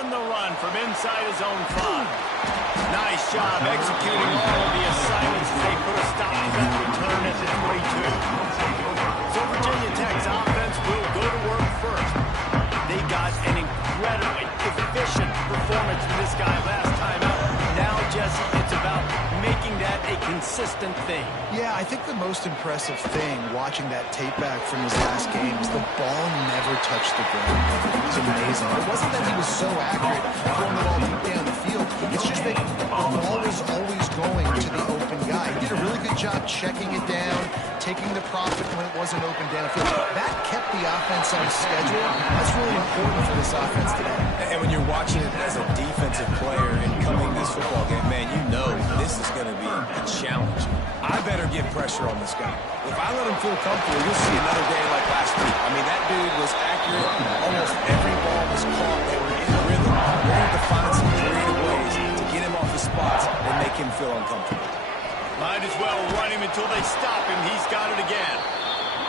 on the run from inside his own 5. Nice job executing all of the assignments as they put a stop to that return at the 22. So Virginia Tech's offense will go to work first. They got an incredibly efficient performance from this guy last time out. Now, Jesse, it's about making that a consistent thing. Yeah, I think the most impressive thing watching that tape back from his last game is the ball never touched the ground. It was amazing. It wasn't that he was so accurate throwing the ball deep down the field. It's just that the ball was always going to the open guy. He did a really good job checking it down, taking the profit when it wasn't open downfield. That kept the offense on schedule. That's really important for this offense today. And when you're watching it as a defensive player and coming this football game, man, you know this is going to be a challenge. I better get pressure on this guy. If I let him feel comfortable, you'll see another day like last week. I mean, that dude was accurate. Almost every ball was caught. They were in the rhythm. We're going to find some creative ways to get him off his spots and make him feel uncomfortable. Might as well run him until they stop him. He's got it again.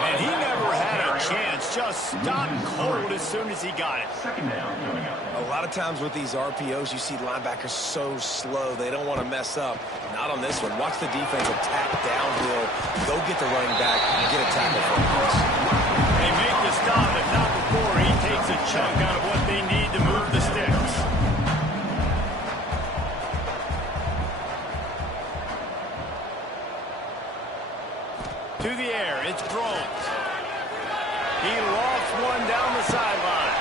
And he never had a chance. Just stopped cold as soon as he got it. A lot of times with these RPOs, you see linebackers so slow. They don't want to mess up. Not on this one. Watch the defense attack downhill. Go get the running back and get a tackle for him. They make the stop, but not before he takes a chunk out of what they need to move the sticks. To the air, it's Groves. He lofts one down the sideline.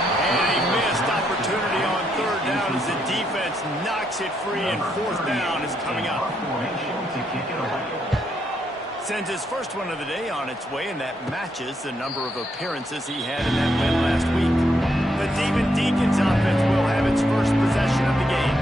And a missed opportunity on third down as the defense knocks it free, and fourth down is coming up. Sends his first one of the day on its way, and that matches the number of appearances he had in that win last week. The Demon Deacons offense will have its first possession of the game.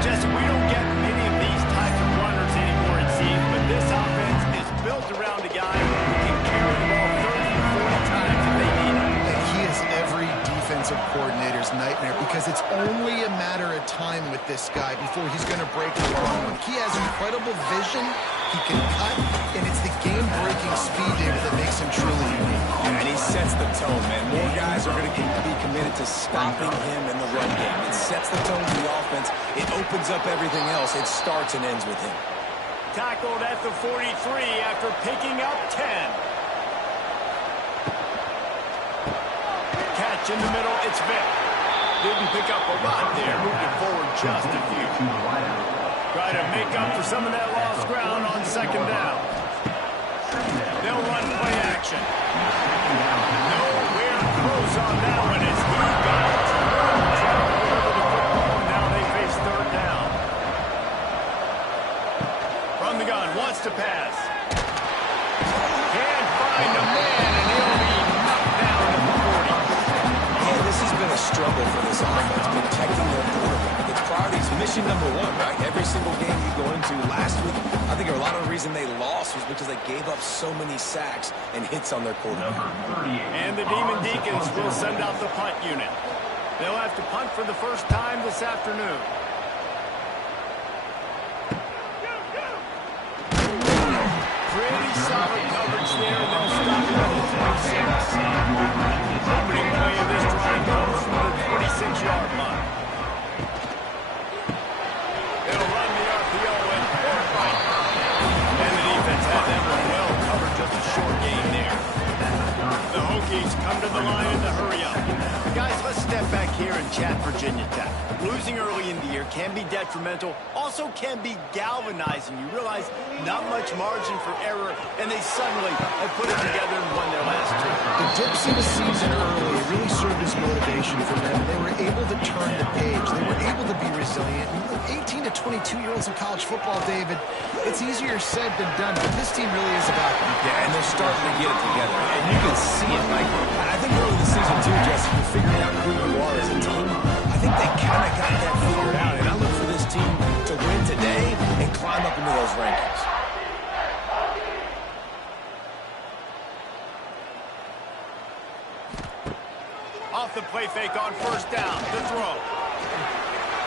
Jesse, we don't get many of these types of runners anymore, it seems, but this offense is built around a guy who can carry the ball 30 to 40 times if they need it. And he is every defensive coordinator's nightmare because it's only a matter of time with this guy before he's going to break the long one. He has incredible vision. He can cut, and it's the game-breaking speed, David, that makes him truly unique. And he sets the tone, man. More guys are going to be committed to stopping him in the run game. It sets the tone for the offense. It opens up everything else. It starts and ends with him. Tackled at the 43 after picking up 10. Catch in the middle, it's Vic. Didn't pick up a lot there, moved it forward just a few. Try to make up for some of that lost ground on second down. They'll run play action. Nowhere close on that one as he got it. Over the football, and now they face third down. From the gun, wants to pass. Can't find a man, and he'll be knocked down at the 40. Man, this has been a struggle for this offense, protecting their quarterback. It's priorities, mission number one, right? Every single game you go into last week, I think a lot of the reason they lost was because they gave up so many sacks and hits on their quarterback. And the Demon Deacons will send out the punt unit. They'll have to punt for the first time this afternoon. Pretty solid coverage there. They'll stop it at the 26. Opening play of this drive comes from the 26-yard line. They'll run the RPO and fourth right. And the defense had that one well covered, just a short gain there. The Hokies come to the line in the hurry-up. Guys, let's step back here and chat Virginia Tech. Losing early in the year can be detrimental, also can be galvanizing. You realize not much margin for error, and they suddenly have put it together and won their last two. The dips in the season early really served as motivation for them. They were able to turn the page. They were able to be resilient. 18 to 22-year-olds in college football, David, it's easier said than done, but this team really is about them. Yeah, and they're starting to get it together, and you can see it. Like, I think early in the season, too, Jesse, you're figuring out who you are as a team. I think they kind of got that figured out, and I look for this team to win today and climb up into those rankings. Off the play fake on first down, the throw.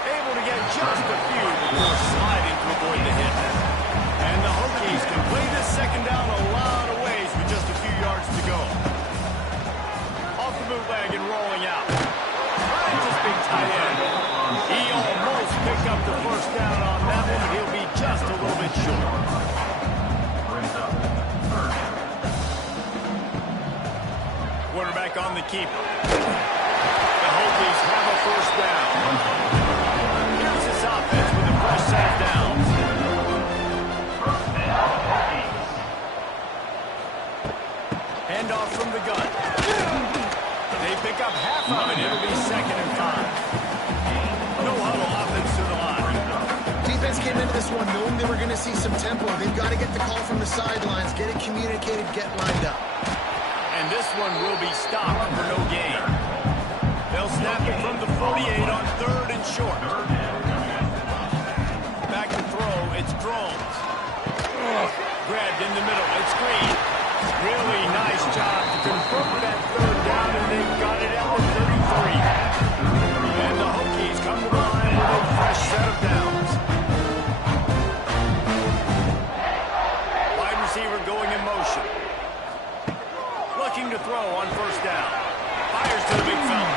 Able to get just a few before sliding to avoid the hit. And the Hokies can play this second down a lot of ways with just a few yards to go. Off the bootleg and rolling out. Finds his big tight end. pick up the first down on that one, but he'll be just a little bit short. Quarterback on the keeper. The Hokies have a first down. Here's this offense with a fresh set of downs. Handoff from the gun. They pick up half of it. It'll be 2nd and 5. No huddle offense to the line. Defense came into this one knowing they were going to see some tempo. They've got to get the call from the sidelines, get it communicated, get lined up. And this one will be stopped for no gain. They'll snap it from the 48 on 3rd and short. Back to throw. It's Drones. Grabbed in the middle. It's Green. Really nice job to convert that 3rd down, and they've got it at the 33. And the Hokies come to the line with a fresh set of downs. Wide receiver going in motion. Looking to throw on first down. Fires to the big fella.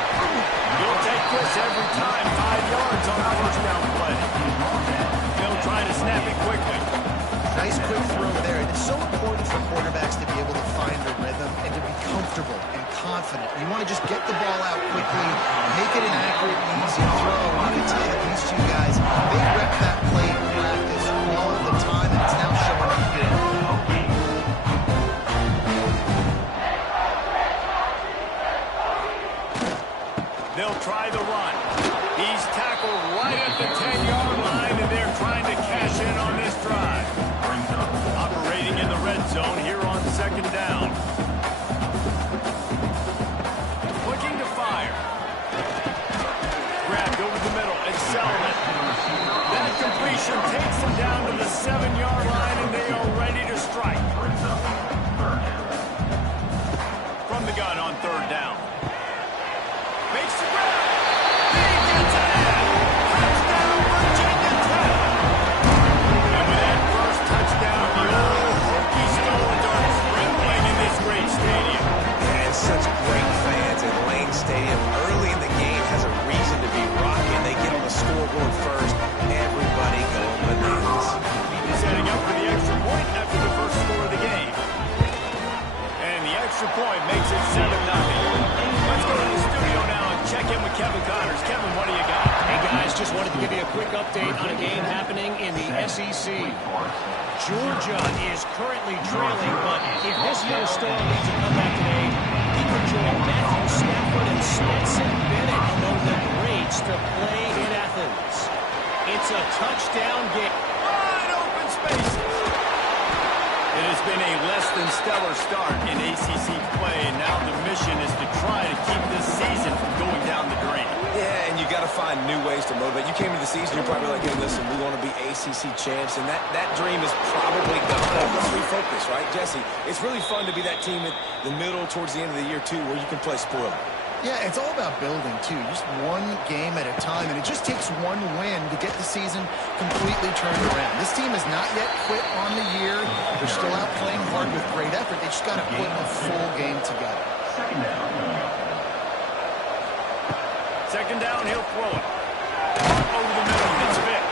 He'll take this every time. 5 yards on the first down play. He'll try to snap it quickly. Nice quick throw there. And it's so important for quarterbacks to be able to find a rhythm and to be comfortable and confident. You want to just get the ball out quickly, make it an accurate and easy throw. And you can tell that these two guys, they rep that play in practice all the time, and it's now showing up here. They'll try the run. He's tackled right at the 10-yard line, and they're trying to cash in on this drive. Operating in the red zone here on 2nd down. Looking to fire. Grabbed over the middle. It's Selman. That completion takes them down to the 7-yard line, and they are ready to strike. From the gun on 3rd down. Makes the grab. He gets it in. Touchdown, Virginia Tech. And with that first touchdown, the old Hokie Stones are trembling in this great stadium. And such great fans at Lane Stadium. Early in the game has a reason to be rocking. They get on the scoreboard first. Everybody going bananas. Setting up for the extra point after the first score of the game. And the extra point makes it 7-0. Let's go to the studio now and check in with Kevin Connors. Kevin, what do you got? Hey, guys, just wanted to give you a quick update on a game happening in the SEC. Georgia is currently trailing, but if this young star leads a comeback today, he could join Matthew Stafford and Stetson Bennett among the greats to play in Athens. It's a touchdown game. Wide open spaces. It has been a less than stellar start in ACC play, and now the mission is to try to keep this season from going down the drain. Yeah, and you got to find new ways to motivate. You came into the season, you're probably like, hey, listen, we want to be ACC champs, and that dream is probably gone. Let's refocus, right, Jesse? It's really fun to be that team at the middle towards the end of the year, too, where you can play spoiler. Yeah, it's all about building, too. Just one game at a time, and it just takes one win to get the season completely turned around. This team has not yet quit on the year. They're still out playing hard with great effort. They just got to put a full game together. Second down, he'll throw it. Over the middle, it's fit.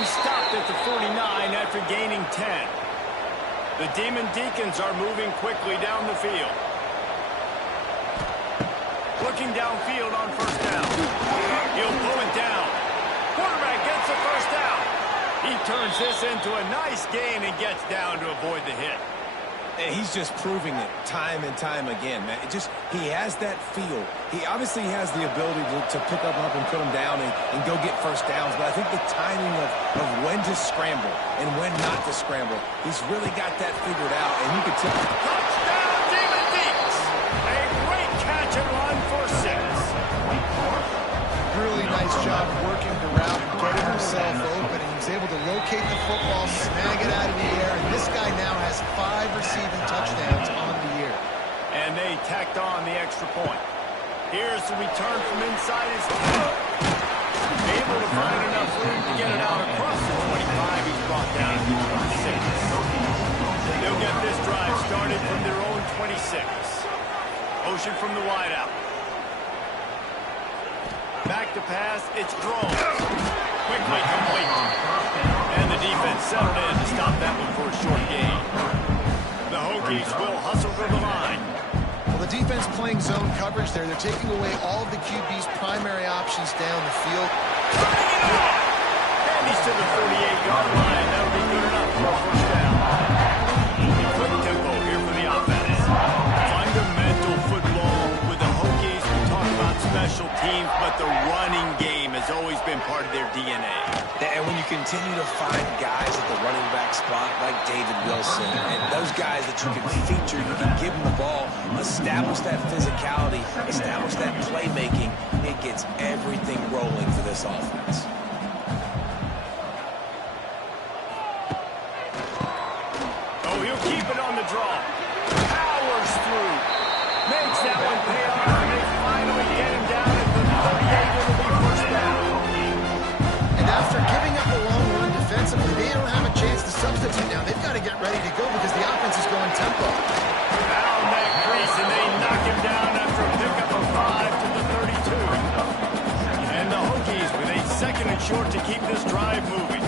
He stopped at the 49 after gaining 10. The Demon Deacons are moving quickly down the field. Looking downfield on first down. He'll pull it down. Quarterback gets the first down. He turns this into a nice gain and gets down to avoid the hit. And he's just proving it time and time again, man. He has that feel. He obviously has the ability to pick up and put him down and go get first downs, but I think the timing of when to scramble and when not to scramble, he's really got that figured out, and you can tell. Touchdown, Demon Deeks! A great catch and run for 6. Really nice job working the route, getting himself open, and he was able to locate the football, snag it out of the air, and this guy now has 5 receiving touchdowns on the year. And they tacked on the extra point. Here's the return from inside his 10. Able to find enough room to get it out across the 25. He's brought down to 26. They'll get this drive started from their own 26. Motion from the wideout. Back to pass, it's Drones. quickly complete. And the defense settled in to stop that one for a short gain. The Hokies will hustle to the line. Well, the defense playing zone coverage there. They're taking away all of the QB's primary options down the field. And he's to the 48-yard line. That'll be good enough for a first down. Quick tempo here for the offense. Fundamental football with the Hokies. We talk about special teams, but the running game has always been part of their DNA. And when you continue to find guys at the running back spot like David Wilson, and those guys that you can feature, you can give them the ball, establish that physicality, establish that playmaking, it gets everything rolling for this offense. Oh, he'll keep it on the draw. Powers through. Makes that one pay off, and they finally get him down at the 38. It'll be first down. And after giving up a long run defensively, they don't have a chance to substitute now. They've got to get ready to go because the offense is going tempo. Down that crease, and they knock him down after a pickup of 5 to the 32. And the Hokies with a second and short to keep this drive moving.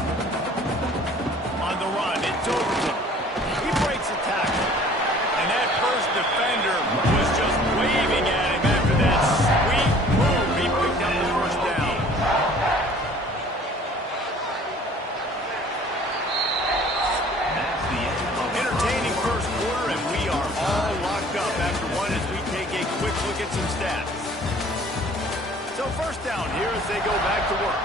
On the run, it's Overton. He breaks a tackle. And that first defender was just waving at him after that sweet move. He picked up the first down. Entertaining first quarter, and we are all locked up after one as we take a quick look at some stats. So first down here as they go back to work.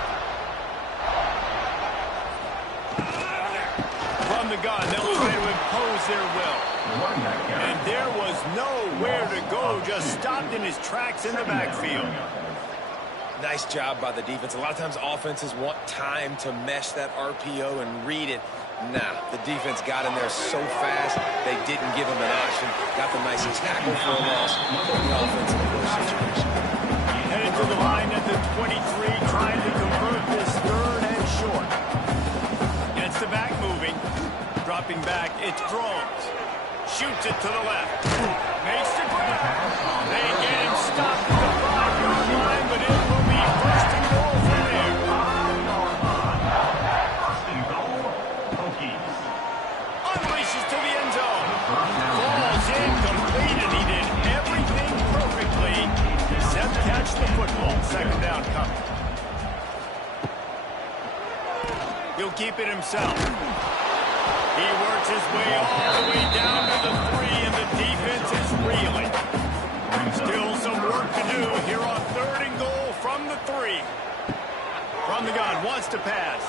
From the gun, they'll try to impose their will. And there was nowhere to go, just stopped in his tracks in the backfield. Nice job by the defense. A lot of times offenses want time to mesh that RPO and read it. Nah, the defense got in there so fast, they didn't give him an option. Got the nice tackle for a loss. Put the offense in a worse situation. Headed to the line at the 23, trying to convert this third and short. Gets the back moving. Dropping back, it's Drones. Shoots it to the left. Makes the grab. They get him stopped at the 5-yard line, but it will be first and goal from there. Unleashes to the end zone. Falls incomplete, and he did everything perfectly except catch the football. Second down coming. He'll keep it himself. He works his way all the way down to the 3, and the defense is reeling. Still some work to do here on third and goal from the 3. From the gun, wants to pass.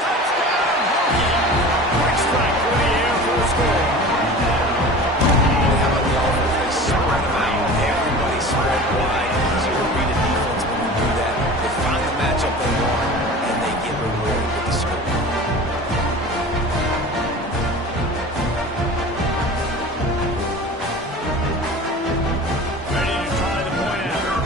Touchdown, Hokie! Quick strike through the air for a score. How about the offense? They spread them out. Everybody spread wide. Easier to read a defense when you do that. They find the matchup they want, and they get rewarded with the score. Ready to try the point out.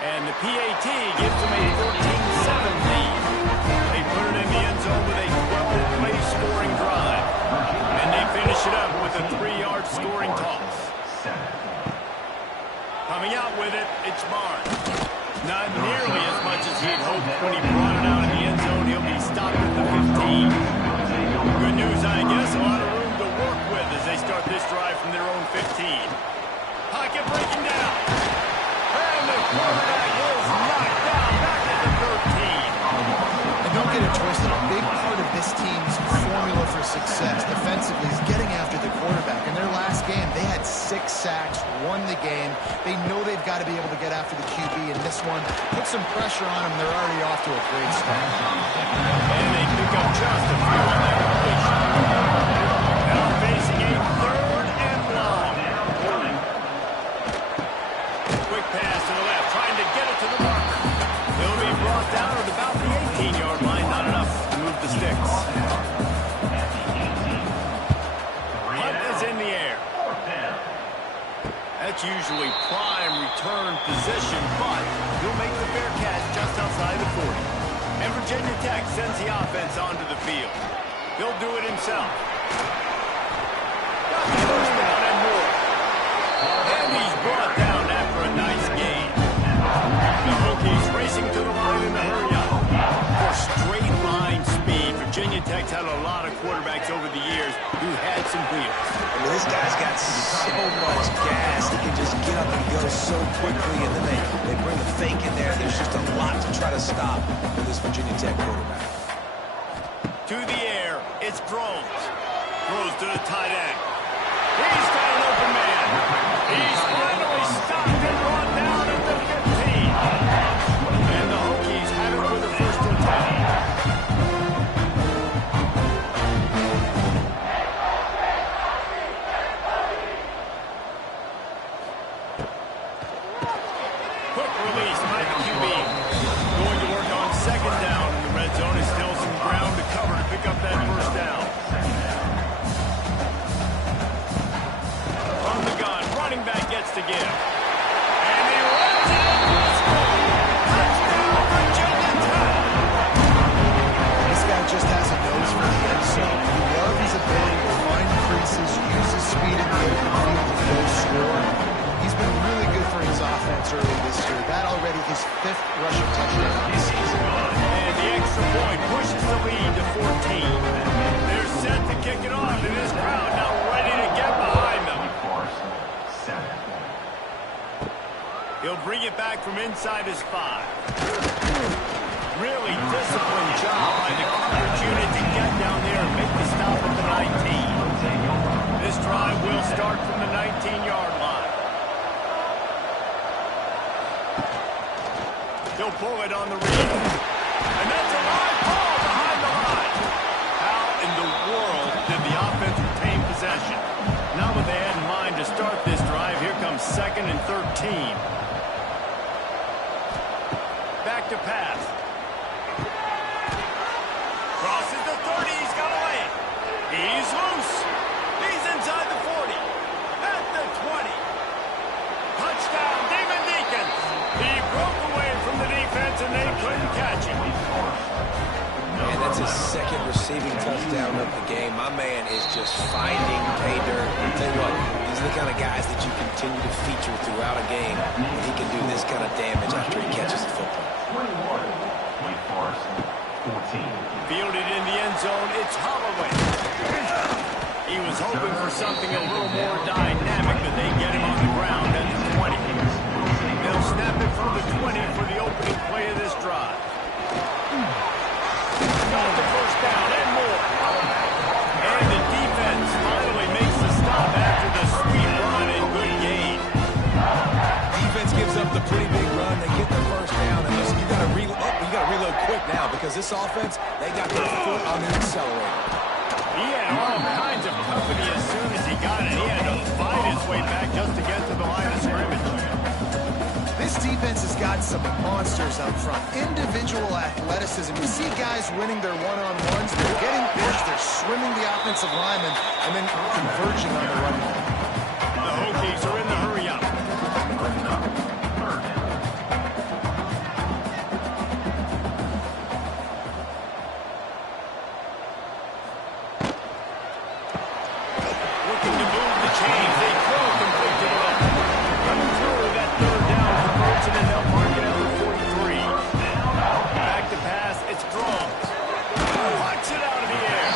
And the PAT gives them a 14-7 lead. They put it in the end zone with a 12-play scoring drive. And they finish it up with a 3-yard scoring toss. Coming out with it, it's Barnes. Not nearly as much as he'd hoped when he brought it out in the end zone. He'll be stopped at the 15. Good news, I guess. A lot of room to work with as they start this drive from their own 15. Pocket breaking down. And the quarterback is knocked down back at the 13. And don't get it twisted. A big part of this team's formula for success defensively is getting after the quarterback. In their last game, they had 6 sacks, won the game. They know they've got to be able to get after the QB. And this one, put some pressure on them. They're already off to a great start. And they pick up just a few on that completion. Now facing a third and long. Quick pass to the left, trying to get it to the marker. He'll be brought down at about the 18-yard line. Not enough to move the sticks. Hunt is in the air. That's usually prime return position, but he'll make the fair catch just outside the 40. And Virginia Tech sends the offense onto the field. He'll do it himself. Got the first down and more. And he's brought down after a nice defense had a lot of quarterbacks over the years who had some wheels. I mean, this guy's got so much gas. He can just get up and go so quickly, and then they bring the fake in there. There's just a lot to try to stop for this Virginia Tech quarterback. To the air, it's Groves. Throws to the tight end. He's got an open man. He's finally stopped and brought down at the 15. And the Hokies have it with the first and 10. Quick release by the QB. Going to work on second down in the red zone. Is still some ground to cover to pick up that first down. From the gun, running back gets to give. And he runs it up the score. Touchdown, Virginia Tech. This guy just has a nose for the end zone. You love his ability to find creases, use his speed in the open field to go score. He's been really good for his offense early this year. That already his 5th rushing touchdown of the season. And the extra point pushes the lead to 14. They're set to kick it off, and this crowd now ready to get behind them. He'll bring it back from inside his 5. Really disciplined job by the coverage unit to get down there and make the stop at the 19. This drive will start from the 19-yard line. He'll pull it on the read. And that's a live ball behind the line. How in the world did the offense retain possession? Not what they had in mind to start this drive. Here comes 2nd and 13. Back to pass. Crosses the 30. He's got a lane. He's loose. He's inside the 40. At the 20. Touchdown, Demon Deacons. He broke away from the defense, and they couldn't catch him. Man, that's his 2nd receiving touchdown of the game. My man is just finding pay dirt. I'll tell you what, these are the kind of guys that you continue to feature throughout a game, and he can do this kind of damage after he catches the football. Fielded in the end zone, it's Holloway. He was hoping for something a little more dynamic, but they get him on the ground at the 20. They'll snap it from the 20 for the opening play of this drive. Got the first down and more. And the defense finally makes the stop after the sweet run and good gain. Defense gives up the pretty big run. They get the first down, and listen, you got to reload quick now because this offense, they got their foot on the accelerator. He had all kinds of company as soon as he got it. He had to fight his way back just to get to the line of scrimmage. This defense has got some monsters up front. Individual athleticism. You see guys winning their one-on-ones. They're getting pitched. They're swimming the offensive lineman and then converging on the run. The Hokies are in the hurry-up. Looking to move the chains. They throw complete to the left. Coming through that 3rd down conversion, and they'll mark it at the 43. Back to pass. It's Groves. Watch it out of the air.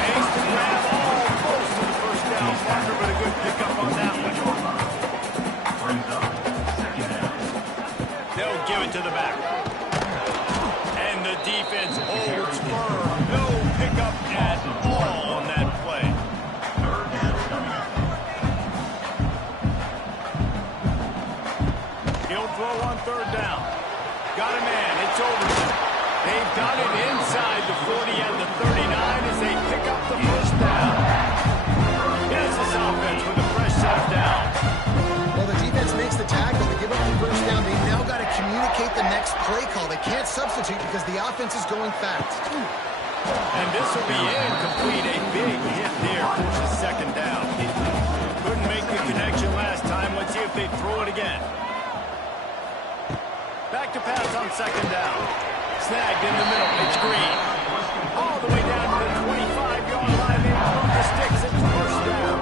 Makes the grab almost to the first down marker, but a good pickup on that one. They'll give it to the back. And the defense holds firm. No pickup at all on that play. He'll throw on 3rd down. Got a man. It's Overton. They've got it inside the 40 and the 39 as they pick up the first down. Here's this offense with a fresh set of downs. Well, the defense makes the tackle. They give up the first down. They've now got to communicate the next play call. They can't substitute because the offense is going fast. And this will be incomplete. A big hit there forces 2nd down. Couldn't make the connection last time. Let's see if they throw it again. Back to pass on 2nd down. Snagged in the middle. It's Green. All the way down to the 25-yard line. They move the sticks. It's first down.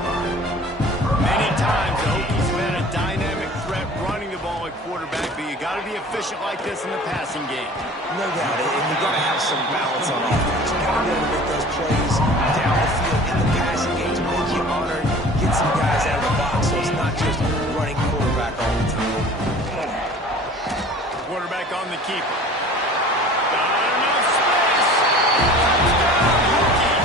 Many times the Hokies have had a dynamic threat running the ball at quarterback, but you got to be efficient. efficient like this in the passing game. No doubt, and you got to have some balance on offense. You got to be able to make those plays down the field in the passing game to make you honor, get some guys out of the box, so it's not just running quarterback all the time. Quarterback on the keeper. Got enough space. Touchdown, Hokie.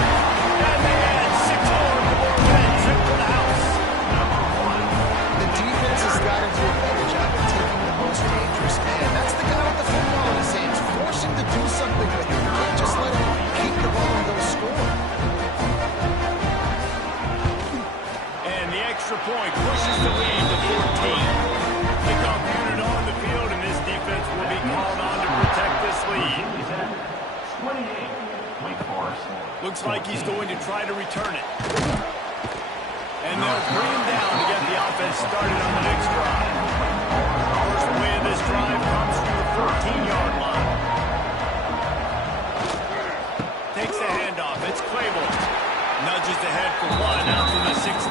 And they add 6 more to the red trip to the house. The defense has got to do a better job of taking the most dangerous man. That's the guy with the football in his hands. Force him to do something with it. You can't just let him keep the ball and go score. And the extra point pushes the lead to 14. Kickoff unit on the field, and this defense will be called on to protect this lead. Looks like he's going to try to return it. And they'll bring him down to get the offense started on the next drive. First play of this drive comes from the 14-yard line. Takes the handoff. It's Claiborne. Nudges ahead for 1 out from the 16.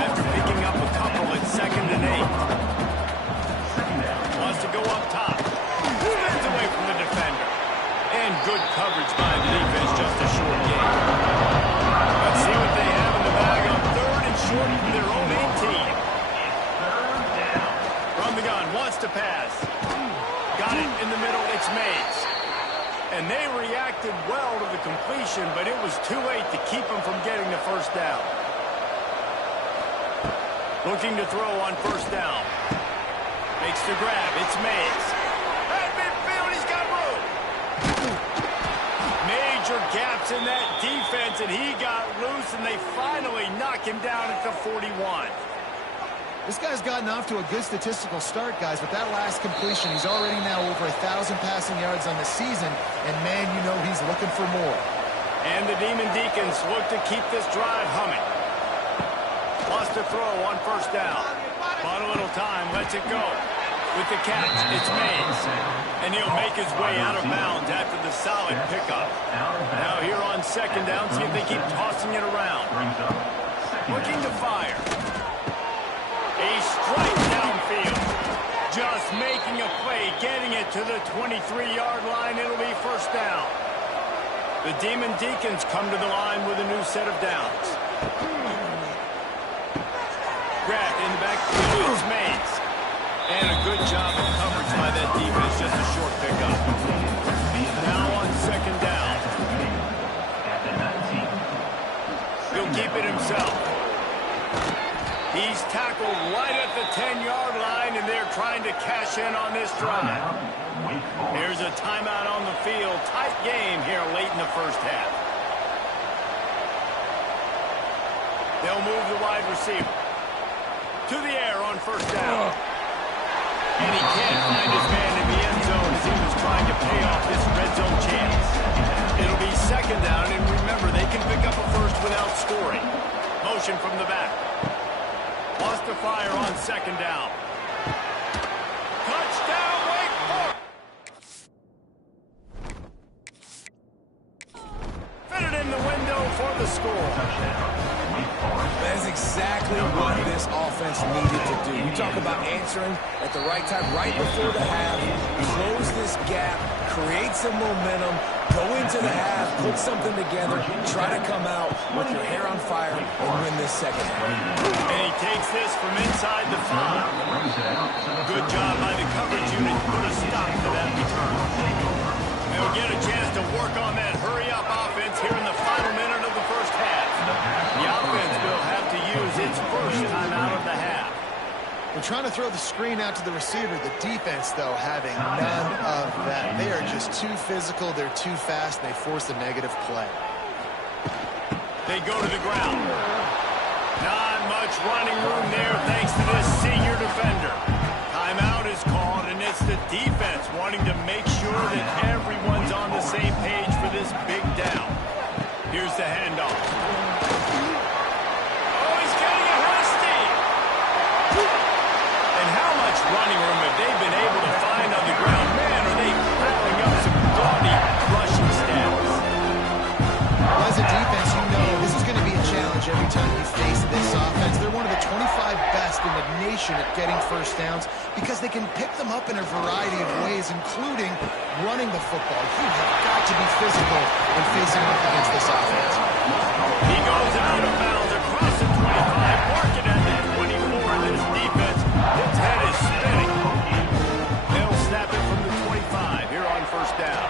After picking up a couple at 2nd and 8. Wants to go up top. Spins away from the defender. And good coverage by the defense, just a short game. Let's see what they have in the bag on 3rd and short from their own 18. From the gun, wants to pass. Got it in the middle, it's Mays. And they reacted well to the completion, but it was too late to keep them from getting the first down. Looking to throw on first down. Makes the grab. It's Mays. At midfield, he's got room. Major gaps in that defense, and he got loose, and they finally knock him down at the 41. This guy's gotten off to a good statistical start, guys. With that last completion, he's already now over 1,000 passing yards on the season, and man, you know he's looking for more. And the Demon Deacons look to keep this drive humming. Wants to throw on first down. Bought a little time, lets it go. With the catch, it's Mays. And he'll make his way out of bounds after the solid pickup. Now here on 2nd down, see if they keep tossing it around. Looking to fire. A strike downfield. Just making a play, getting it to the 23-yard line. It'll be first down. The Demon Deacons come to the line with a new set of downs. Grabbed in the backfield, it's Mays. And a good job of coverage by that defense, just a short pickup. Now on 2nd down. He'll keep it himself. He's tackled right at the 10-yard line, and they're trying to cash in on this drive. Here's a timeout on the field. Tight game here late in the first half. They'll move the wide receiver to the air on first down. And he can't find his man in the end zone as he was trying to pay off this red zone chance. It'll be 2nd down, and remember, they can pick up a first without scoring. Motion from the back. Wants to fire on 2nd down. Touchdown, Wake Forest! Fitted in the window for the score. That is exactly what this offense needed to do. You talk about answering at the right time, right before the half, close this gap, create some momentum, go into the half, put something together, try to come out with your hair on fire and win this 2nd half. And he takes this from inside the 5. Good job by the coverage unit to put a stop to that return. They'll get a chance to work on that hurry-up offense here in the final minute of the first half. The offense will have to use its first time out of the half. They're trying to throw the screen out to the receiver. The defense, though, having none of that. They are just too physical. They're too fast. And they force a negative play. They go to the ground. Not much running room there thanks to this senior defender. Timeout is called, and it's the defense wanting to make sure that everyone's on the same page for this big down. Here's the handoff. Oh, he's getting a hit of steam. And how much running room have they been able to find on the ground? Man, are they piling up some gaudy rushing stats. Well, as a defense, you know this is going to be a challenge every time you face this offense. They're one of the 25 best in the nation efficient at getting first downs because they can pick them up in a variety of ways, including running the football. You have got to be physical when facing up against this offense. He goes out of bounds across the 25, marking at the 24, and this defense, its head is spinning. They'll snap it from the 25 here on first down.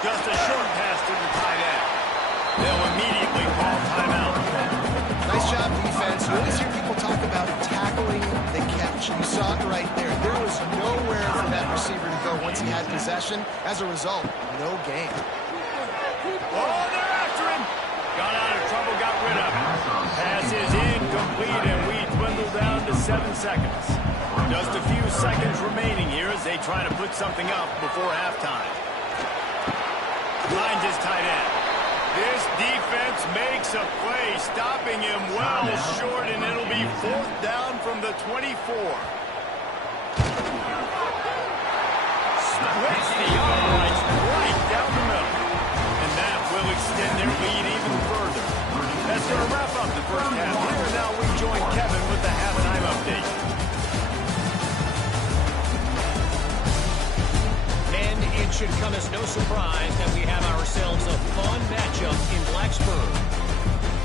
Just a short pass to the tight end. They'll immediately call timeout. Nice job, defense. You always hear people talk about tackling the catch. You saw it right there. There was nowhere for that receiver to go once he had possession. As a result, no gain. Oh, they're after him. Got out of trouble, got rid of it. Pass is incomplete, and we dwindle down to 7 seconds. Just a few seconds remaining here as they try to put something up before halftime. Finds his tight end. This defense makes a play, stopping him well short, and it'll be 4th down from the 24. Splits the uprights right down the middle. And that will extend their lead even further. That's going to wrap up the first half. Here and now we join Kevin with the halftime update. And it should come as no surprise that we have ourselves a fun matchup in Blacksburg.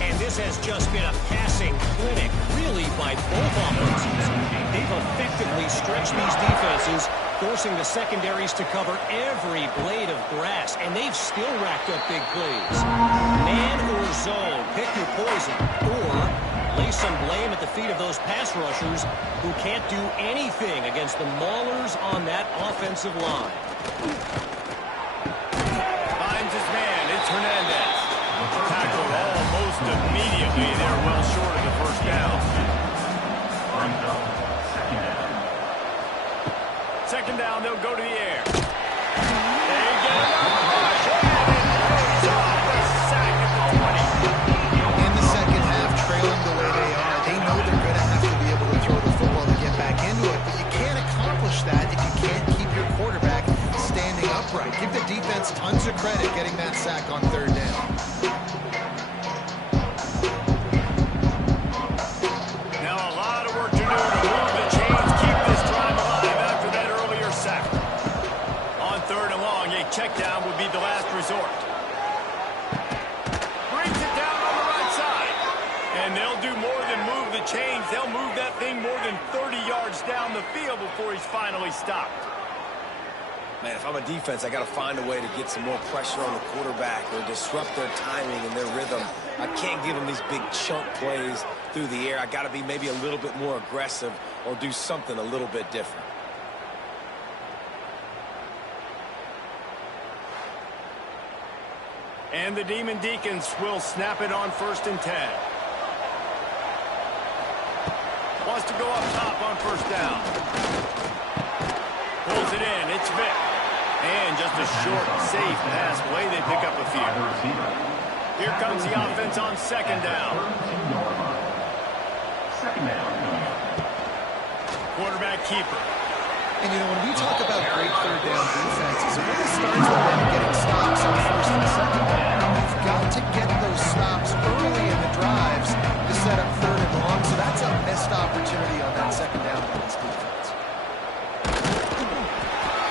And this has just been a passing clinic, really, by both offenses. They've effectively stretched these defenses, forcing the secondaries to cover every blade of grass, and they've still racked up big plays. Man or zone, pick your poison, or lay some blame at the feet of those pass rushers who can't do anything against the maulers on that offensive line. Finds his man. It's Hernandez. Tackled almost immediately. They're well short of the first down. Second down, they'll go to the air. They get another rush, and it pays off the sack at the 20. In the second half, trailing the way they are, they know they're going to have to be able to throw the football to get back into it, but you can't accomplish that if you can't keep your quarterback standing upright. Give the defense tons of credit getting that sack on 3rd down. Now a lot of work to do to move the chains, keep this drive alive after that earlier sack. On 3rd and long, a check down would be the last resort. Brings it down on the right side. And they'll do more than move the chains. They'll move that thing more than 30 yards down the field before he's finally stopped. Man, if I'm a defense, I got to find a way to get some more pressure on the quarterback or disrupt their timing and their rhythm. I can't give them these big chunk plays through the air. I got to be maybe a little bit more aggressive or do something a little bit different. And the Demon Deacons will snap it on 1st and 10. Wants to go up top on 1st down. Pulls it in. It's Vic. And just a short, safe pass play. They pick up a few. Here comes the offense on 2nd down. Quarterback keeper. And, you know, when we talk about great 3rd down defenses, it really starts with them getting stops on 1st and 2nd down. You've got to get those stops early in the drives to set up 3rd and long, so that's a missed opportunity on that 2nd down by this defense.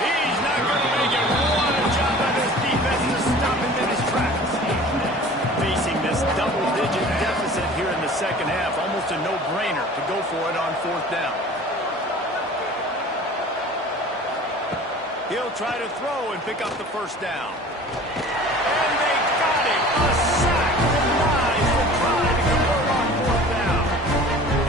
He's not going to make it. What a job by this defense to stop him in his tracks. Facing this double-digit deficit here in the second half, almost a no-brainer to go for it on 4th down. He'll try to throw and pick up the 1st down. And they got it. A sack denies the try to convert on 4th down.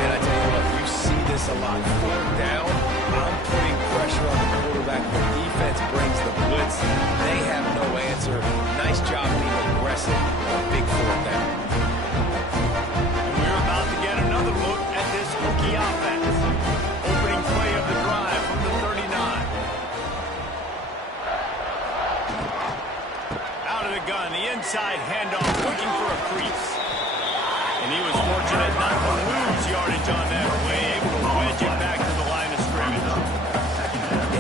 And I tell you what, you see this a lot. 4th down, I'm putting pressure on the quarterback. The defense brings the blitz. They have no answer. Nice job being aggressive on big 4th down. And we're about to get another look at this Hokie offense. Opening play of the drive from the 39. Out of the gun, the inside handoff, looking for a crease. And he was fortunate not to lose yardage on that play, able to wedge it back to the line of scrimmage.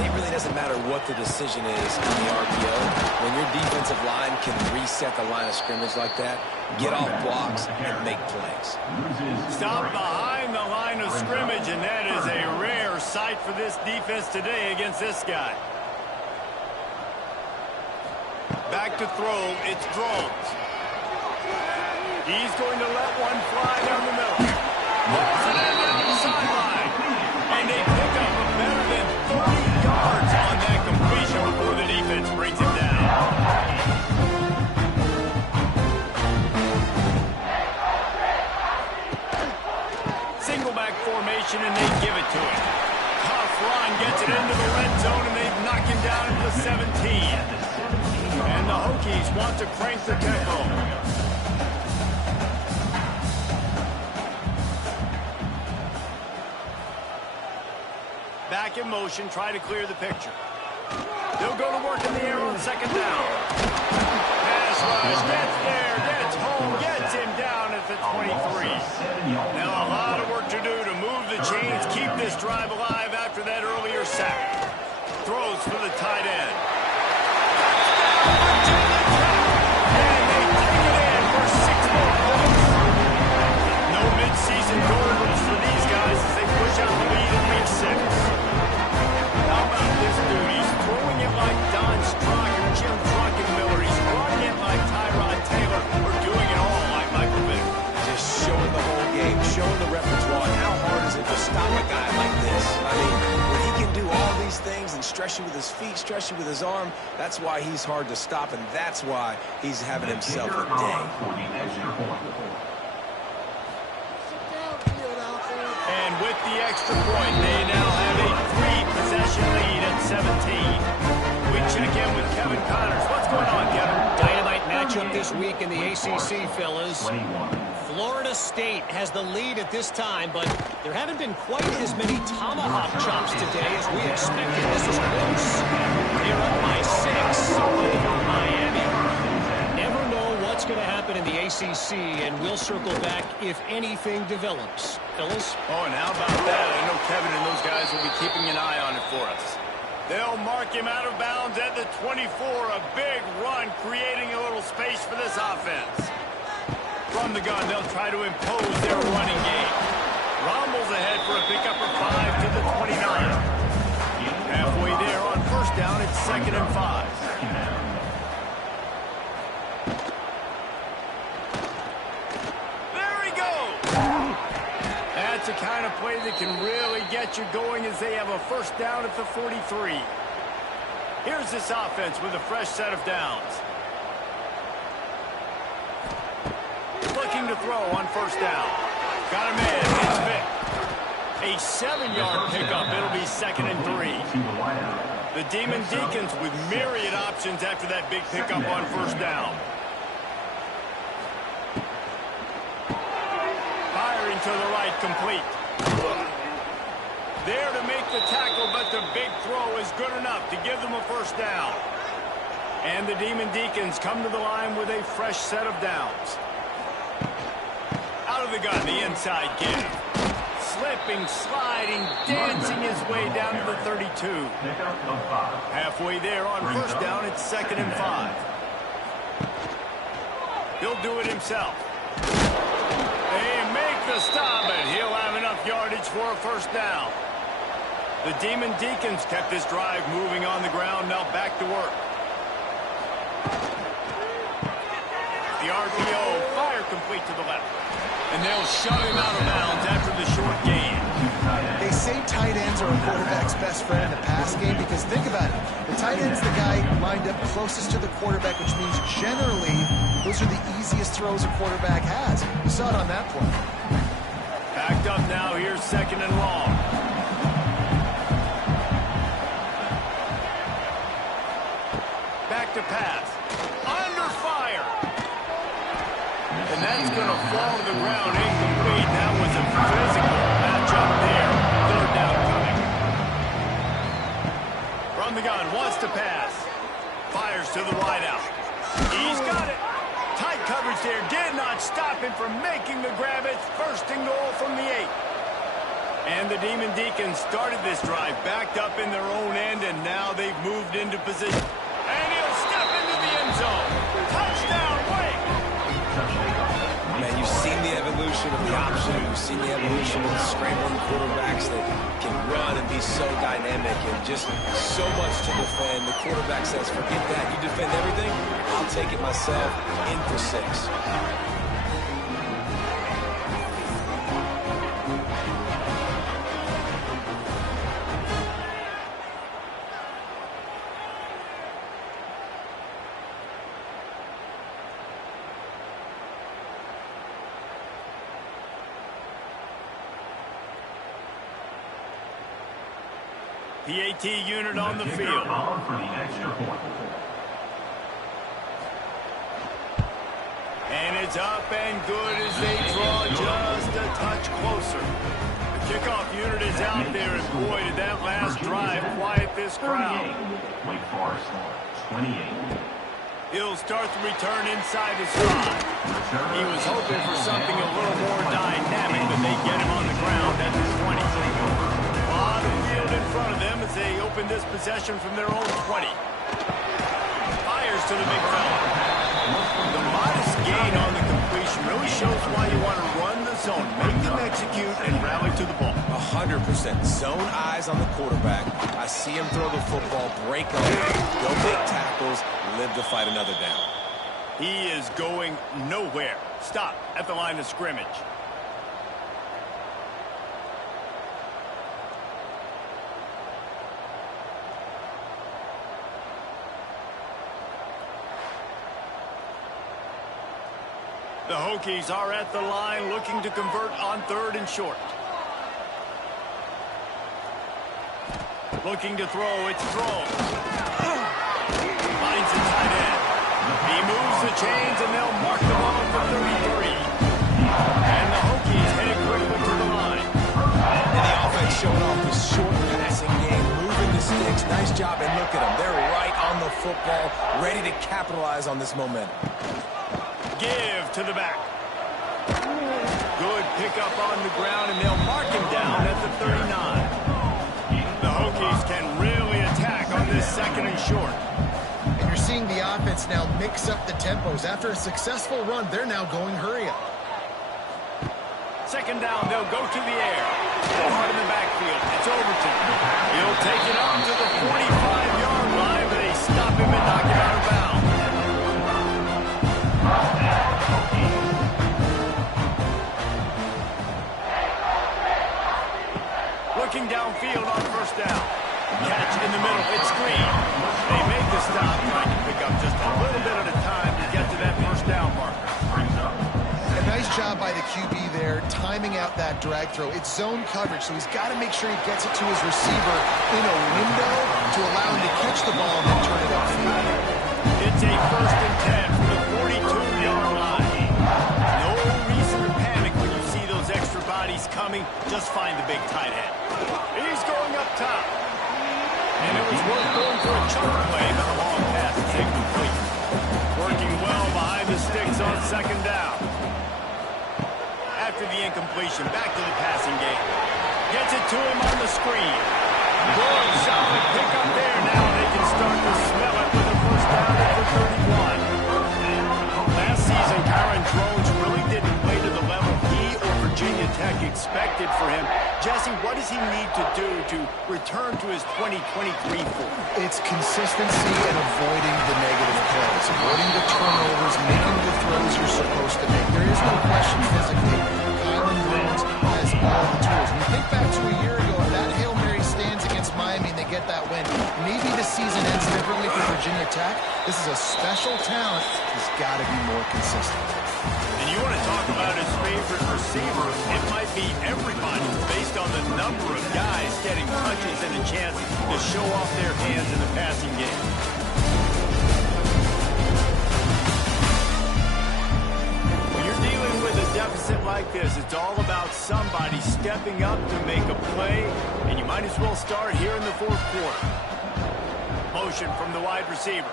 It really doesn't matter what the decision is in the RPO. When your defensive line can reset the line of scrimmage like that, get off blocks and make plays. Stop behind the line of scrimmage, and that is a rare sight for this defense today against this guy. Back to throw, it's Drones. He's going to let one fly down the middle. Pulls it in down the sideline. And they pick up a better than 30 yards on that completion before the defense brings it down. Single back formation, and they give it to him. Tough run gets it into the red zone, and they knock him down into the 17. And the Hokies want to crank the tempo. Back in motion, try to clear the picture. They'll go to work in the air on second down. Pass rush, gets there, gets home, gets him down at the 23. Now a lot of work to do to move the chains, keep this drive alive after that earlier sack. Throws for the tight end. And they take it in for 6 more points. No midseason goals for these guys as they push out the lead in week 6. How about this dude? He's throwing it like Don Strock or Jim Druckenmiller. He's running it like Tyrod Taylor or doing it all like Michael Vick. Just showing the whole game, showing the repertoire. How hard is it to stop a guy like this? I mean, when he can do all these things and stretch you with his feet, stretch you with his arm, that's why he's hard to stop, and that's why he's having himself a day. And with the extra point, they now have a 3-possession lead at 17. We check in with Kevin Connors. What's going on, Kevin? Dynamite matchup this week in the ACC, fellas. Florida State has the lead at this time, but there haven't been quite as many tomahawk chops today as we expected. This is close. They're up by 6 over Miami. Never know what's going to happen in the ACC, and we'll circle back if anything develops. Fellas? Oh, and how about that? I know Kevin and those guys will be keeping an eye on it for us. They'll mark him out of bounds at the 24. A big run, creating a little space for this offense. From the gun, they'll try to impose their running game. Rommel's ahead for a pickup of 5 to the 29. Halfway there on first down, it's 2nd and 5. There he goes! That's the kind of play that can really get you going as they have a first down at the 43. Here's this offense with a fresh set of downs. Looking to throw on first down. Got him in. It's Vick. A 7-yard pickup. It'll be 2nd and 3. The Demon Deacons with myriad options after that big pickup on first down. Firing to the right, complete. There to make the tackle, but the big throw is good enough to give them a first down. And the Demon Deacons come to the line with a fresh set of downs. Out of the gun, the inside give. Slipping, sliding, dancing his way down to the 32. Halfway there on first down, it's 2nd and 5. He'll do it himself. They make the stop, and he'll have enough yardage for a first down. The Demon Deacons kept this drive moving on the ground, now back to work. The RPO, fire complete to the left. And they'll shove him out of bounds after the short gain. They say tight ends are a quarterback's best friend in the pass game because think about it. The tight end's the guy lined up closest to the quarterback, which means generally those are the easiest throws a quarterback has. You saw it on that play. Backed up now. Here's 2nd and long. Back to pass. Under fire. And that's going to fall to the ground incomplete. That was a physical matchup there. 3rd down coming. From the gun, wants to pass. Fires to the wideout. He's got it. Tight coverage there. Did not stop him from making the grab. It's 1st and goal from the 8. And the Demon Deacons started this drive backed up in their own end, and now they've moved into position. And he'll step into the end zone. Touchdown, Wake! Man, you've seen the evolution of the option. You've seen the evolution of scrambling quarterbacks that can run and be so dynamic and just so much to defend. The quarterback says, forget that. You defend everything, I'll take it myself. In for 6. PAT unit on the field. And it's up and good as they draw just a touch closer. The kickoff unit is out there, and boy, did that last drive quiet this crowd. He'll start the return inside his spot. He was hoping for something a little more dynamic, but they get him on the ground at the 20. In front of them as they open this possession from their own 20. Fires to the big fella. The modest gain on the completion really shows why you want to run the zone, make them execute, and rally to the ball. 100% zone eyes on the quarterback. I see him throw the football, break on it, go make tackles, live to fight another down. He is going nowhere. Stop at the line of scrimmage. The Hokies are at the line looking to convert on 3rd and short. Looking to throw, it's thrown. Finds the tight end. He moves the chains and they'll mark the ball for 33. And the Hokies headed quickly to the line. And the offense showing off the short passing game, moving the sticks. Nice job, and look at them. They're right on the football, ready to capitalize on this momentum. Give to the back. Good pickup on the ground, and they'll mark him down at the 39. The Hokies can really attack on this 2nd and short. And you're seeing the offense now mix up the tempos. After a successful run, they're now going hurry up. 2nd down, they'll go to the air. Hard in the backfield. It's Overton. He'll take it up to the 45-yard line, but they stop him and knock him out of bounds. Looking downfield on 1st down. Catch in the middle. It's Green. They make the stop, trying to pick up just a little bit at a time to get to that 1st down marker. A nice job by the QB there, timing out that drag throw. It's zone coverage, so he's got to make sure he gets it to his receiver in a window to allow him to catch the ball and then turn it upfield. It's a 1st and 10 from the 42-yard line. No reason to panic when you see those extra bodies coming. Just find the big tight end. He's going up top. And it was worth going for a chunk play, but the long pass is incomplete. Working well behind the sticks on 2nd down. After the incompletion, back to the passing game. Gets it to him on the screen. Good, solid pickup there. Now they can start to smell it with a 1st down at the 31. Last season, Kyron Drones really didn't play to the level he or Virginia Tech expected for him. Jesse, what does he need to do to return to his 2023 form? It's consistency and avoiding the negative plays, avoiding the turnovers, making the throws you're supposed to make. There is no question physically. Kyron Drones has all the tools. When you think back to a year ago, if that Hail Mary stands against Miami and they get that win, maybe the season ends differently for Virginia Tech. This is a special talent. He's got to be more consistent. And you want to talk about his favorite receiver, it might be everybody based on the number of guys getting touches and a chance to show off their hands in the passing game. When you're dealing with a deficit like this, it's all about somebody stepping up to make a play, and you might as well start here in the 4th quarter. Motion from the wide receiver.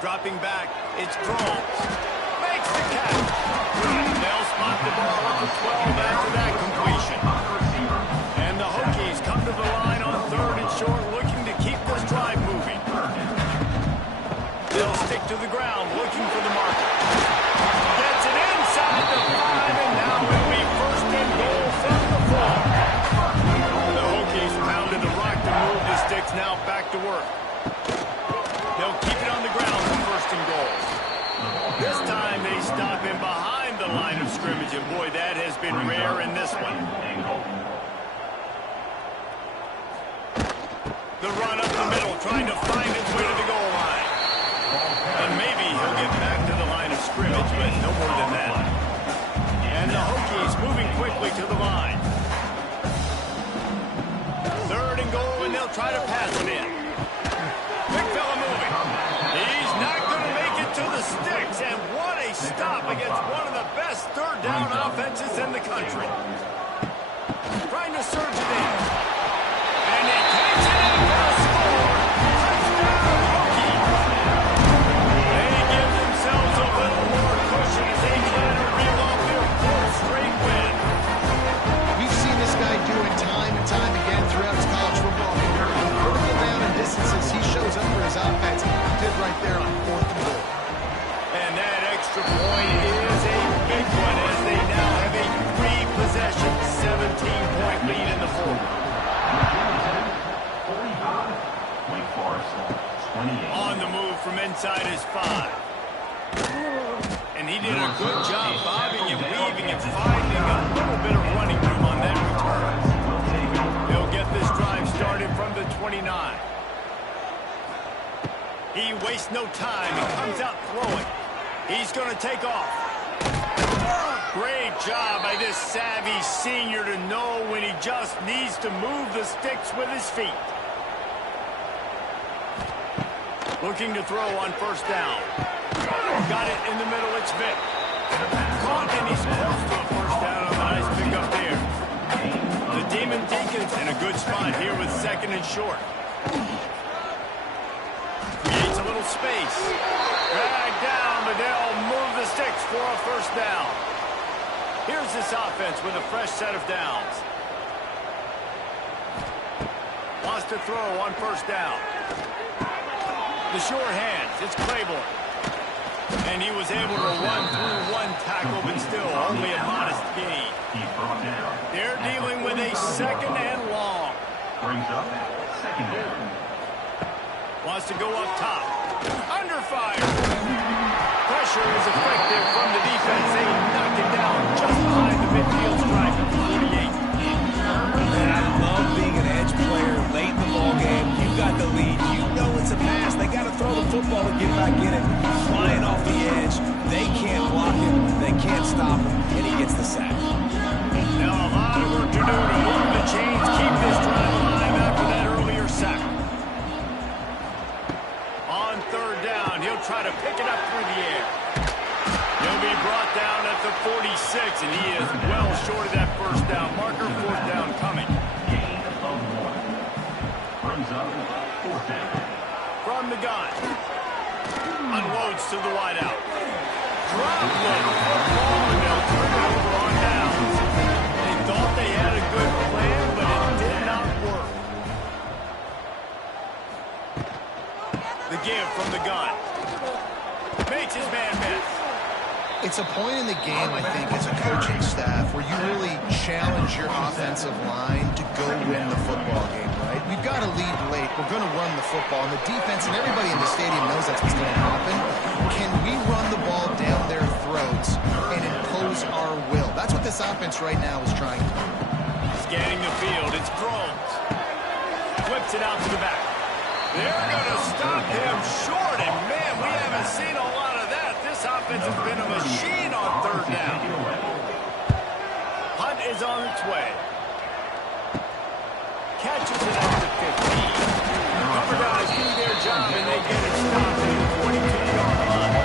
Dropping back, it's Drones. Makes the catch. They'll spot the ball at the 12 after that completion. And the Hokies come to the line on 3rd and short, looking to keep this drive moving. They'll stick to the ground, looking for the marker. Gets it inside the 5, and now it'll be 1st rare in this one. The run up the middle, trying to find his way to the goal line. And maybe he'll get back to the line of scrimmage, but no more than that. And the Hokies moving quickly to the line. 3rd and goal, and they'll try to pass it in. Big fella moving. He's not going to make it to the sticks, and what a stop against one of the best 3rd down offenses in the country. Trying to surge it in. And he takes it in for a score. Touchdown, Hokies. They give themselves a little more cushion as they try to reel off their 4th straight win. We've seen this guy do it time and time again throughout his college football career. Vertical down and distances, he shows up for his offense. He did right there on 4th and goal. And that extra point is a big one as they now have a 3-possession, 17-point lead in the 4th. On the move from inside his 5. And he did a good job bobbing and weaving and finding a little bit of running room on that return. He'll get this drive started from the 29. He wastes no time and comes out throwing. He's going to take off. Great job by this savvy senior to know when he just needs to move the sticks with his feet. Looking to throw on 1st down. Got it in the middle, it's Vic. Caught, and he's close to a 1st down on the nice pickup there. The Demon Deacons in a good spot here with 2nd and short. Creates a little space. Drag down, but they'll move the sticks for a 1st down. Here's this offense with a fresh set of downs. Wants to throw on 1st down. The short hands, it's Claiborne. And he was able to run through 1 tackle, but still only a modest gain. They're dealing with a 2nd and long. Brings up 2nd down. Wants to go up top. Under fire. Pressure is effective from the defense. They knock it down just behind the midfield stripe at 48. Man, I love being an edge player late in the ball game. You got the lead. You know it's a pass. They got to throw the football to get back in it. Flying off the edge. They can't block him. They can't stop him. And he gets the sack. Now a lot of work to do to move the chains, keep this drive alive after that earlier sack. On 3rd down, he'll try to pick it up through the air. He'll be brought down at the 46, and he is well short of that 1st down marker. 4th down coming. Gain of 1. Brings up 4th down. From the gun. Unloads to the wideout. Drop the football, and they'll turn it over on downs. They thought they had a good plan, but it did not work. The give from the gun. Makes his man miss. It's a point in the game, I think, as a coaching staff where you really challenge your offensive line to go win the football game, right? We've got to lead late. We're going to run the football. And the defense and everybody in the stadium knows that's what's going to happen. Can we run the ball down their throats and impose our will? That's what this offense right now is trying to do. Scanning the field, it's Groves. Flips it out to the back. They're going to stop him short, and man, we haven't seen a lot of that. This offense has been a machine on 3rd down. Hunt is on its way. Catches it at the 15. Cover guys do their job, and they get it stopped at the 22-yard line.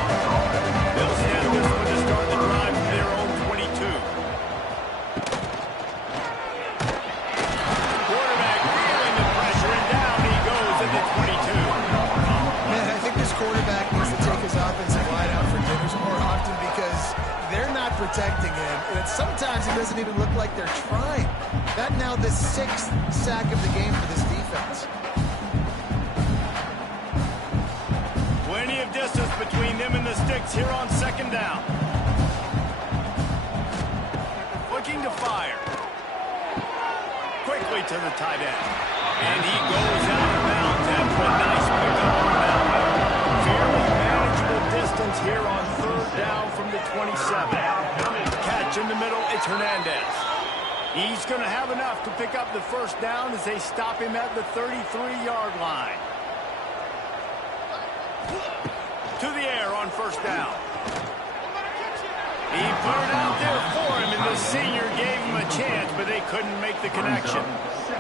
They'll snap this one to start the drive from their own 22. Quarterback feeling the pressure, and down he goes at the 22. Man, I think this quarterback needs to take his offensive line out for dinners more often because they're not protecting him. And sometimes it doesn't even look like they're trying. That now the 6th sack of the game for this defense. Plenty of distance between them and the sticks here on 2nd down. Looking to fire. Quickly to the tight end. And he goes out of bounds after a nice pickup on that one. Fairly manageable distance here on 3rd down from the 27. Catch stretch in the middle. It's Hernandez. He's going to have enough to pick up the first down as they stop him at the 33-yard line. To the air on first down. He put it out there for him, and the senior gave him a chance, but they couldn't make the connection.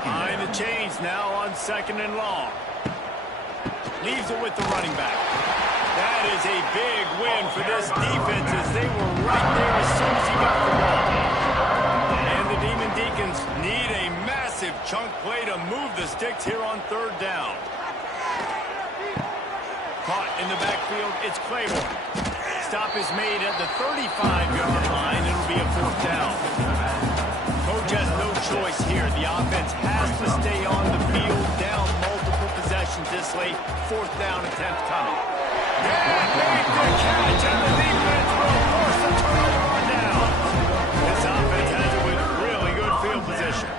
Behind the chains now on 2nd and long. Leaves it with the running back. That is a big win for this defense as they were right there as soon as he got the ball. And the Demon Deacons need a massive chunk play to move the sticks here on 3rd down. Caught in the backfield, it's Claiborne. Stop is made at the 35-yard line. It'll be a 4th down. Coach has no choice here. The offense has to stay on the field, down multiple possessions this late. 4th down attempt coming. And made the catch, and the defense will force the turnover on down. This offense has it with really good field position.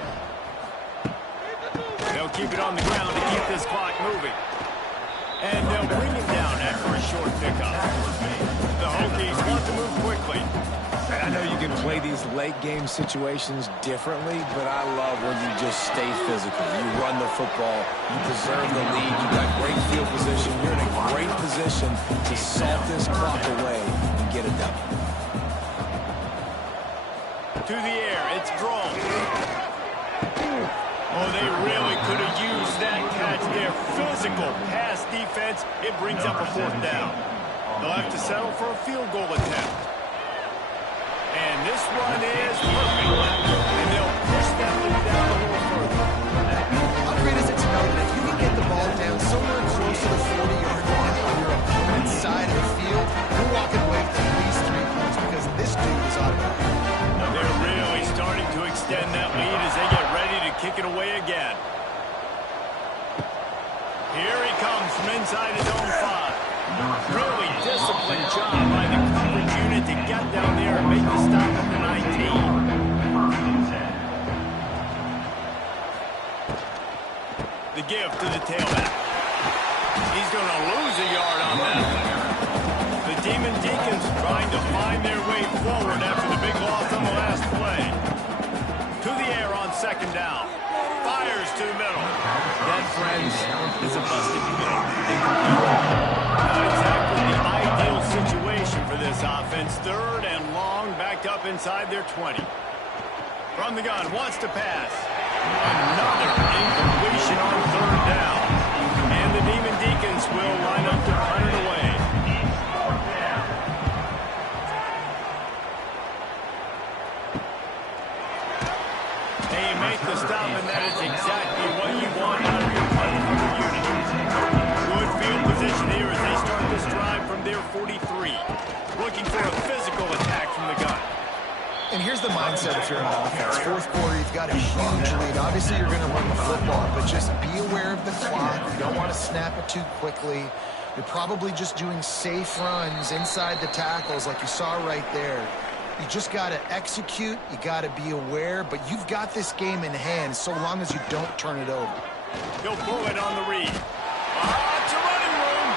They'll keep it on the ground to keep this clock moving. And they'll bring it down after a short pickup. The Hokies want to move quickly. I know you can play these late game situations differently, but I love when you just stay physical. You run the football, you preserve the lead, you got great field position, you're in a great position to salt this clock away and get it done. To the air, it's Drone. Oh, they really could have used that catch there. Physical pass defense. It brings up a 4th down. They'll have to settle for a field goal attempt. And this one is perfect. And they'll push that lead down a little further. How great is it to know that if you can get the ball down somewhere close to the 40-yard line on your opponent's side of the field, you're walking away with at least 3 points because this dude is automatic. They're really starting to extend that lead as they get ready to kick it away again. Here he comes from inside his own 5. Really disciplined job by the coverage unit to get down there and make the stop at the 19. The give to the tailback. He's going to lose a yard on that. The Demon Deacons trying to find their way forward after the big loss on the last play. To the air on 2nd down. Fires to the middle. That, friends, is a busted play. Not exactly the ideal situation for this offense. 3rd and long, back up inside their 20. From the gun, wants to pass. Another incompletion on 3rd down. And the Demon Deacons will line up to punt it away. They make the stop, and that is exactly what you want out of your punt cover unit. Good field position here as they start this drive from their 43. Looking for a physical attack from the gun. And here's the mindset if you're on offense. 4th quarter, you've got a huge lead. Obviously, you're going to run the football, but just be aware of the clock. You don't want to snap it too quickly. You're probably just doing safe runs inside the tackles like you saw right there. You just got to execute. You got to be aware, but you've got this game in hand so long as you don't turn it over. He'll pull it on the read. It's a running room.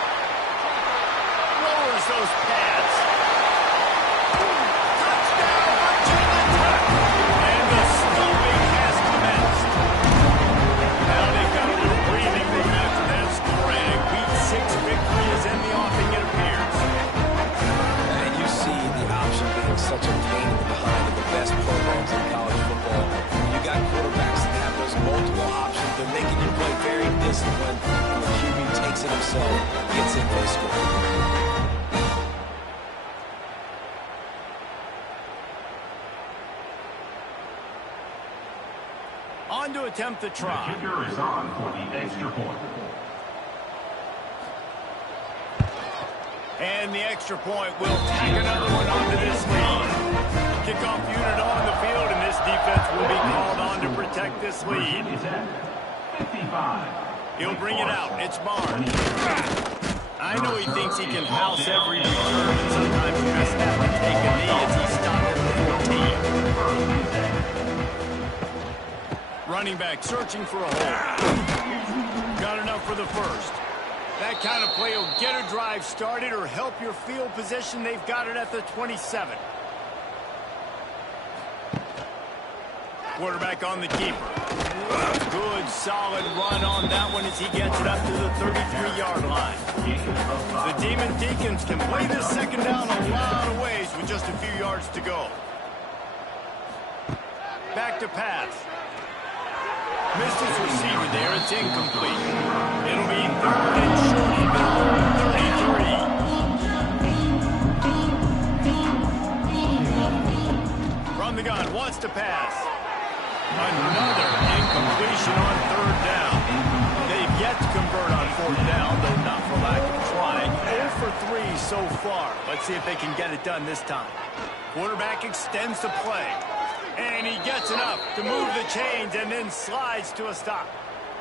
Lowers those pads. Touchdown, Virginia Tech. And the stopping has commenced. Now they've got a little breathing room after that score, and a Week 6 victory is in the offing, it appears. And you see the option being such a pain in the behind of the best programs in college football. You got quarterbacks that have those multiple options. They're making you play very disciplined. And the QB takes it himself, gets in for a score. On to attempt the try. The kicker is on for the extra point. And the extra point will tack another one onto this lead. Kickoff unit on the field, and this defense will be called on to protect this lead. 55. He'll bring it out. It's Barnes. I know he thinks he can house every return, and sometimes you just have to take a knee as he stopped at the 14. Running back searching for a hole. Got enough for the first. That kind of play will get a drive started or help your field position. They've got it at the 27. Quarterback on the keeper. Good, solid run on that one as he gets it up to the 33-yard line. The Demon Deacons can play this second down a lot of ways with just a few yards to go. Back to pass. Missed his receiver there. It's incomplete. It'll be third and short from their own 33. From the gun, wants to pass. Another incompletion on third down. They've yet to convert on fourth down, though not for lack of trying. 0 for 3 so far. Let's see if they can get it done this time. Quarterback extends the play. And he gets enough to move the chains and then slides to a stop.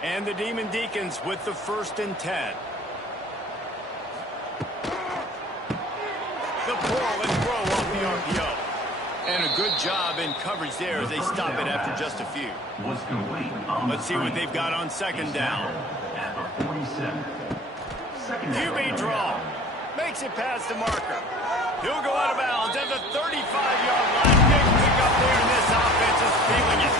And the Demon Deacons with the 1st and 10. The pull and throw off the RPO. And a good job in coverage there as they stop it after just a few. Let's see what they've got on second down. QB draw. Makes it past the marker. He'll go out of bounds at the 35-yard line. Big pickup there, and this offense is feeling it.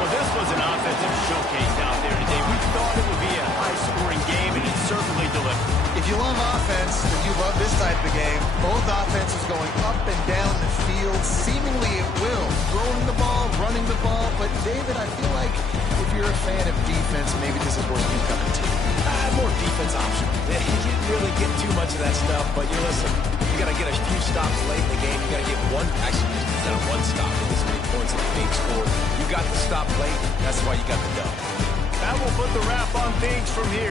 Well, this was an offensive showcase out there today. We thought it would be a high-scoring game, and it certainly delivered. If you love offense, then you love this type of game. Both offenses going up and down the field, seemingly at will. Throwing the ball, running the ball. But, David, I feel like if you're a fan of defense, maybe this is where you come into. More defense option. You didn't really get too much of that stuff, but you listen, you got to get a few stops late in the game. You got to get one, actually, you got one stop with this many points and a big score. You got the stop late. That's why you got the dub. That will put the wrap on things from here.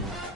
down.